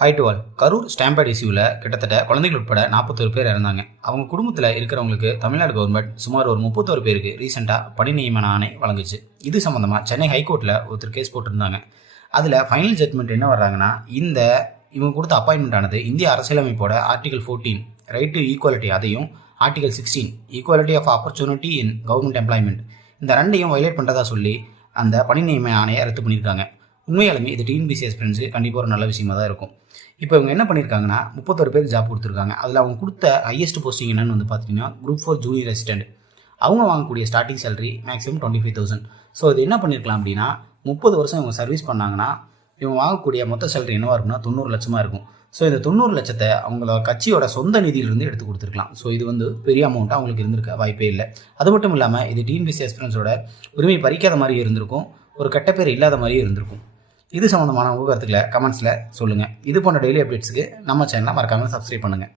High to all. Karur stampede இஷ்யூவில் கிட்டத்தட்ட குழந்தைகள் உட்பட 41 பேர் இறந்தாங்க. அவங்க குடும்பத்தில் இருக்கிறவங்களுக்கு தமிழ்நாடு கவர்மெண்ட் சுமார் ஒரு 31 பேருக்கு ரீசெண்டாக பணி நியமன ஆணை வழங்குச்சு. இது சம்மந்தமாக சென்னை ஹைகோர்ட்டில் ஒருத்தர் கேஸ் போட்டிருந்தாங்க. அதில் ஃபைனல் ஜட்மெண்ட் என்ன வர்றாங்கன்னா, இவங்க கொடுத்த அப்பாயின்மெண்ட் ஆனது இந்திய அரசியலமைப்போட ஆர்டிகல் 14 ரைட் டு ஈக்குவாலிட்டி, அதையும் article 16 equality of opportunity in government employment, இந்த ரெண்டையும் வயலேட் பண்ணுறதா சொல்லி அந்த பணி நியமன ஆணையை ரத்து பண்ணியிருக்காங்க. உண்மையாலுமே இது டிஎன்பிஎஸ்சி எக்ஸ்பீரியன்ஸு கண்டிப்பாக ஒரு நல்ல விஷயமா தான் இருக்கும். இப்போ இவங்க என்ன பண்ணியிருக்காங்கன்னா, 31 பேருக்கு ஜாப் கொடுத்துருக்காங்க. அதில் அவங்க கொடுத்த ஹையஸ்ட் போஸ்டிங் என்னன்னு வந்து பார்த்தீங்கன்னா, குரூப் 4 ஜூனியர் அசிஸ்டன்ட். அவங்க வாங்கக்கூடிய ஸ்டார்டிங் சேலரி மேக்ஸிமம் 25,000. ஸோ இது என்ன பண்ணியிருக்கலாம் அப்படின்னா, 30 வருஷம் இவங்க சர்வீஸ் பண்ணாங்கன்னா இவங்க வாங்கக்கூடிய மொத்த சேலரி என்னவாக இருக்குன்னா 90 லட்சமாக இருக்கும். ஸோ இந்த 90 லட்சத்தை அவங்களோட கட்சியோட சொந்த நிதியிலிருந்து எடுத்து கொடுத்துருக்கலாம். ஸோ இது வந்து பெரிய அமௌண்ட்டாக அவங்களுக்கு இருந்திருக்க வாய்ப்பே இல்லை. அது மட்டும் இல்லாமல் இது டிஎன்பிஎஸ்சி எக்ஸ்பீரியன்ஸோட உரிமை பறிக்காத மாதிரி இருந்திருக்கும், ஒரு கெட்ட பேர் இல்லாத மாதிரியே இருந்திருக்கும். இது சம்மந்தமான உங்கள் கருத்துக்களை கமெண்ட்ஸில் சொல்லுங்கள். இது போன்ற டெய்லி அப்டேட்ஸுக்கு நம்ம சேனலை மறக்காமல் சப்ஸ்கிரைப் பண்ணுங்கள்.